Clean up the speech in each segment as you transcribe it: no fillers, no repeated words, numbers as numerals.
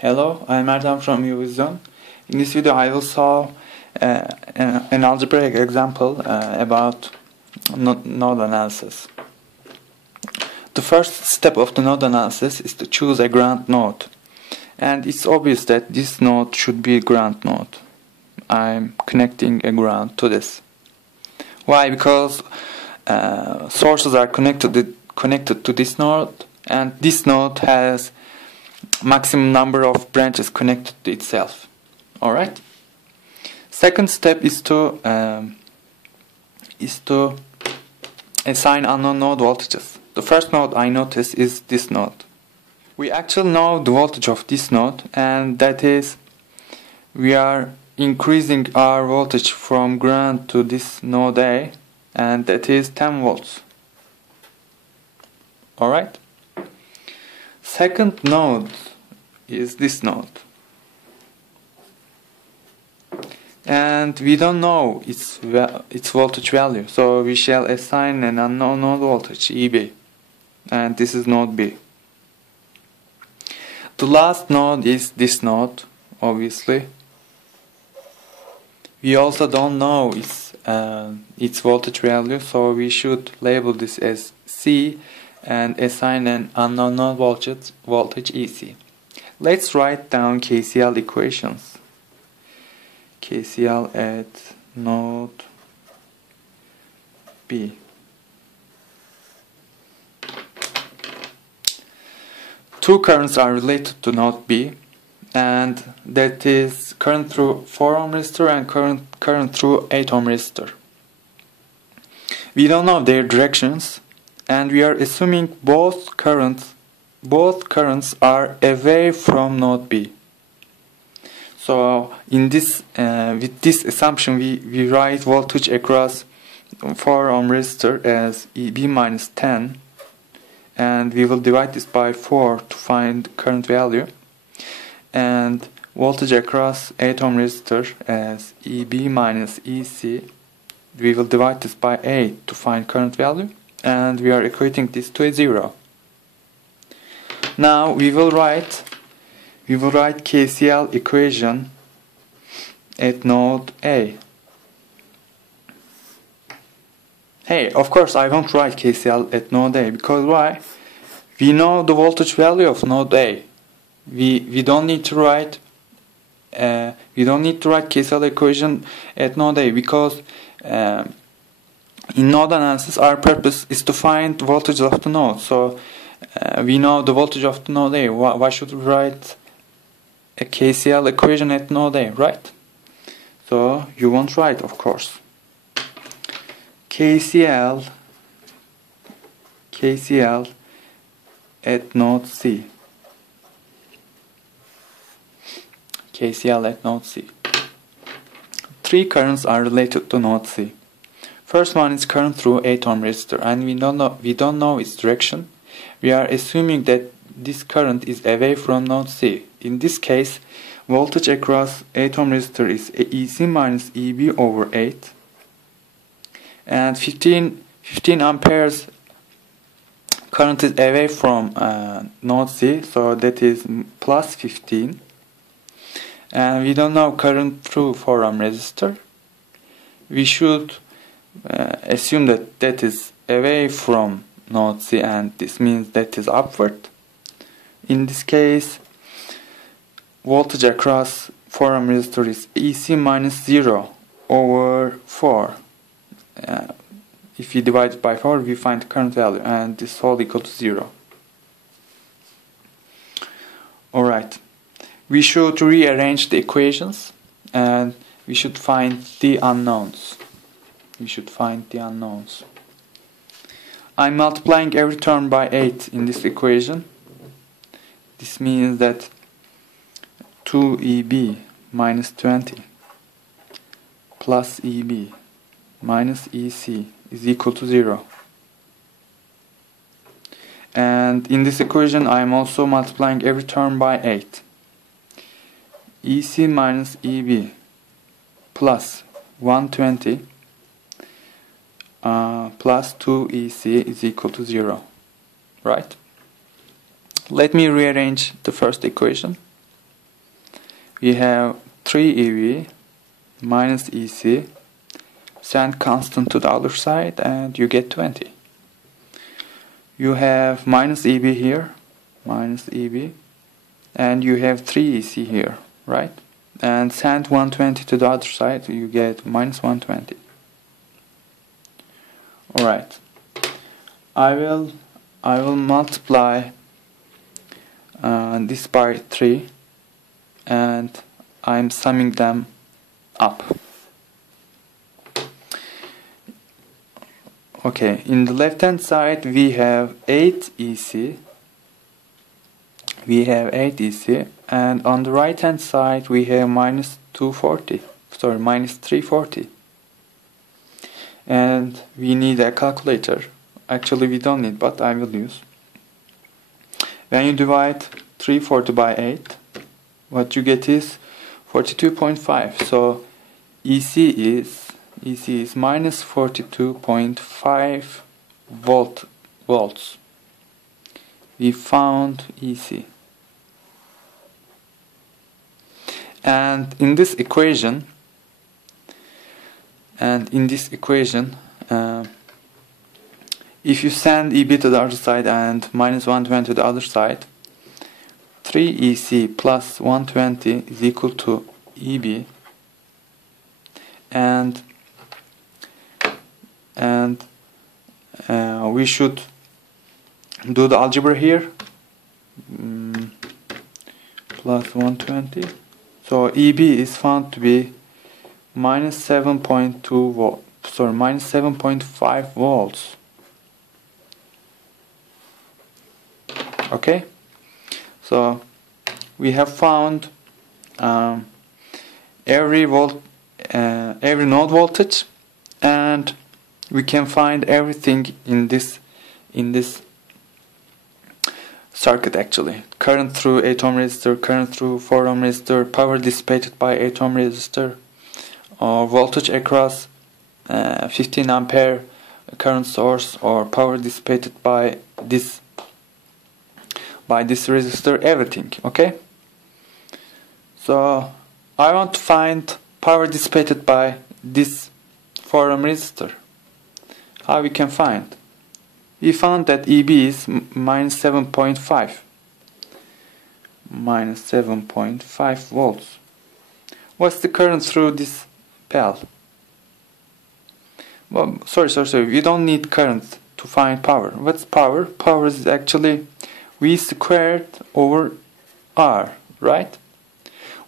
Hello, I'm Erdem from UVision. In this video I will solve an algebraic example about node analysis. The first step of the node analysis is to choose a ground node. And it's obvious that this node should be a ground node. I'm connecting a ground to this. Why? Because sources are connected to this node, and this node has maximum number of branches connected to itself. Alright? Second step is to assign unknown node voltages. The first node I notice is this node. We actually know the voltage of this node, and that is we are increasing our voltage from ground to this node A, and that is 10 volts. Alright? Second node is this node. And we don't know its voltage value, so we shall assign an unknown node voltage, EB. And this is node B. The last node is this node, obviously. We also don't know its voltage value, so we should label this as C and assign an unknown node voltage EC. Let's write down KCL equations. KCL at node B. Two currents are related to node B, and that is current through 4 ohm resistor and current through 8 ohm resistor. We don't know their directions, and we are assuming both currents are away from node B. So in this with this assumption we write voltage across 4 ohm resistor as EB minus 10, and we will divide this by 4 to find current value, and voltage across 8 ohm resistor as EB minus EC, we will divide this by 8 to find current value, and we are equating this to a 0. Now we will write KCL equation at node A. Hey, of course I won't write KCL at node A, because why? We know the voltage value of node A. We don't need to write KCL equation at node A, because in node analysis our purpose is to find the voltage of the node. So we know the voltage of the node A. Why should we write a KCL equation at node A, right? So you won't write, of course. KCL at node C. KCL at node C. Three currents are related to node C. First one is current through 8 ohm resistor, and we don't know its direction. We are assuming that this current is away from node C. In this case, voltage across 8 ohm resistor is EC minus EB over 8, and 15 amperes current is away from node C, so that is plus 15. And we don't know current through 4 ohm resistor. We should assume that is away from node C, and this means that is upward. In this case, voltage across 4 ohm resistor is EC minus 0 over 4. If we divide it by 4, we find the current value, and this is all equal to 0. Alright, we should rearrange the equations, and we should find the unknowns. I'm multiplying every term by 8 in this equation. This means that 2EB minus 20 plus EB minus EC is equal to 0. And in this equation I am also multiplying every term by 8. EC minus EB plus 120 plus 2EC is equal to 0. Right? Let me rearrange the first equation. we have 3 EV minus EC, send constant to the other side, and you get 20. You have minus EB here, minus EB, and you have 3 EC here, right? And send 120 to the other side, you get minus 120. Alright, I will multiply this by 3, and I'm summing them up. Okay, in the left hand side we have 8 EC. We have 8 EC, and on the right hand side we have minus 340. And we need a calculator. Actually we don't need, but I will use. When you divide 340 by 8, what you get is 42.5. So EC is minus 42.5 volts. We found EC. And in this equation, if you send EB to the other side and minus 120 to the other side, 3 EC plus 120 is equal to EB, and we should do the algebra here. Plus 120. So EB is found to be minus 7.5 volts. Okay, so we have found every node voltage, and we can find everything in this circuit actually. Current through 8 ohm resistor, current through 4 ohm resistor, power dissipated by 8 ohm resistor, or voltage across 15 ampere current source, or power dissipated by this resistor, everything. Okay, so I want to find power dissipated by this 4 ohm resistor. How we can find? We found that EB is minus 7.5 volts. What's the current through this bell? Well, sorry, we don't need current to find power. What's power? Power is actually V squared over R, right?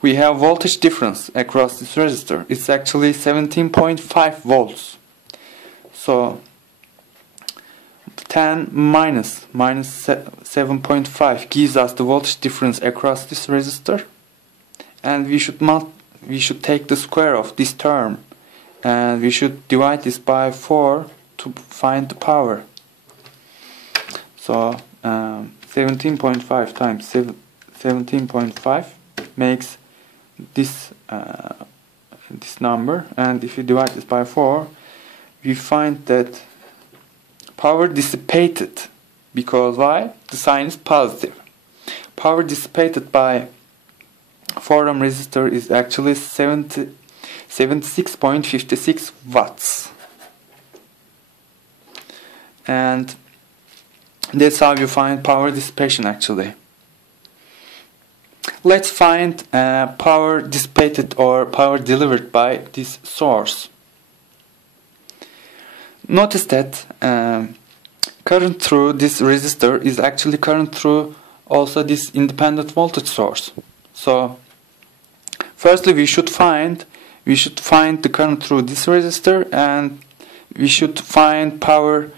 We have voltage difference across this resistor. It's actually 17.5 volts. So 10 minus 7.5 gives us the voltage difference across this resistor, and we should take the square of this term, and we should divide this by 4 to find the power. So 17.5 times 17.5 makes this number, and if you divide this by 4, we find that power dissipated, because why? The sign is positive. Power dissipated by 4 ohm resistor is actually 76.56 watts. And that's how you find power dissipation actually. Let's find power dissipated or power delivered by this source. Notice that current through this resistor is actually current through also this independent voltage source. So firstly we should find the current through this resistor, and we should find power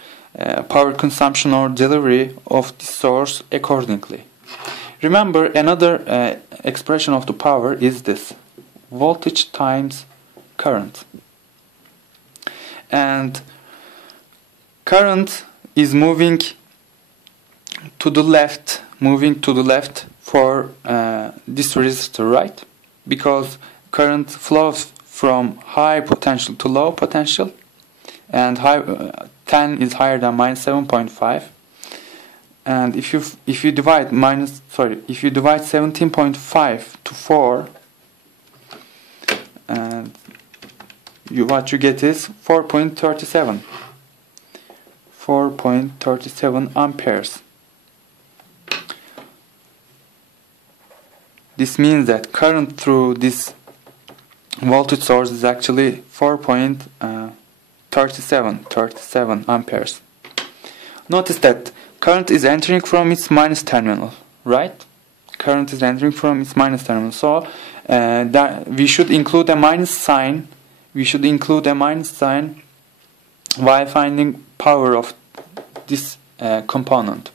consumption or delivery of this source accordingly. Remember, another expression of the power is this: voltage times current. And current is moving to the left for this resistor, right? Because current flows from high potential to low potential, and 10 is higher than minus 7.5. And if you divide 17.5 to 4, and what you get is 4.37. 4.37 amperes. This means that current through this voltage source is actually 4.37 amperes. Notice that current is entering from its minus terminal, right? Current is entering from its minus terminal. So that we should include a minus sign. We should include a minus sign while finding power of this component.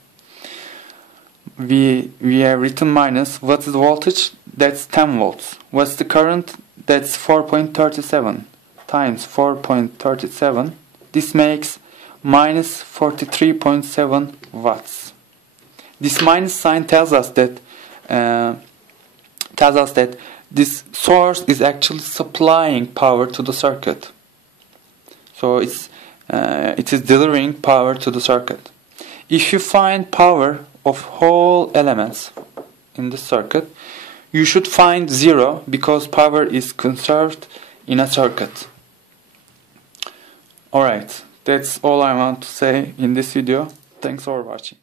We have written minus. What is the voltage? That's 10 volts. What's the current? That's 4.37 times 4.37. This makes minus 43.7 watts. This minus sign tells us that this source is actually supplying power to the circuit. So it is delivering power to the circuit. If you find power of whole elements in the circuit, you should find 0 because power is conserved in a circuit. Alright, that's all I want to say in this video. Thanks for watching.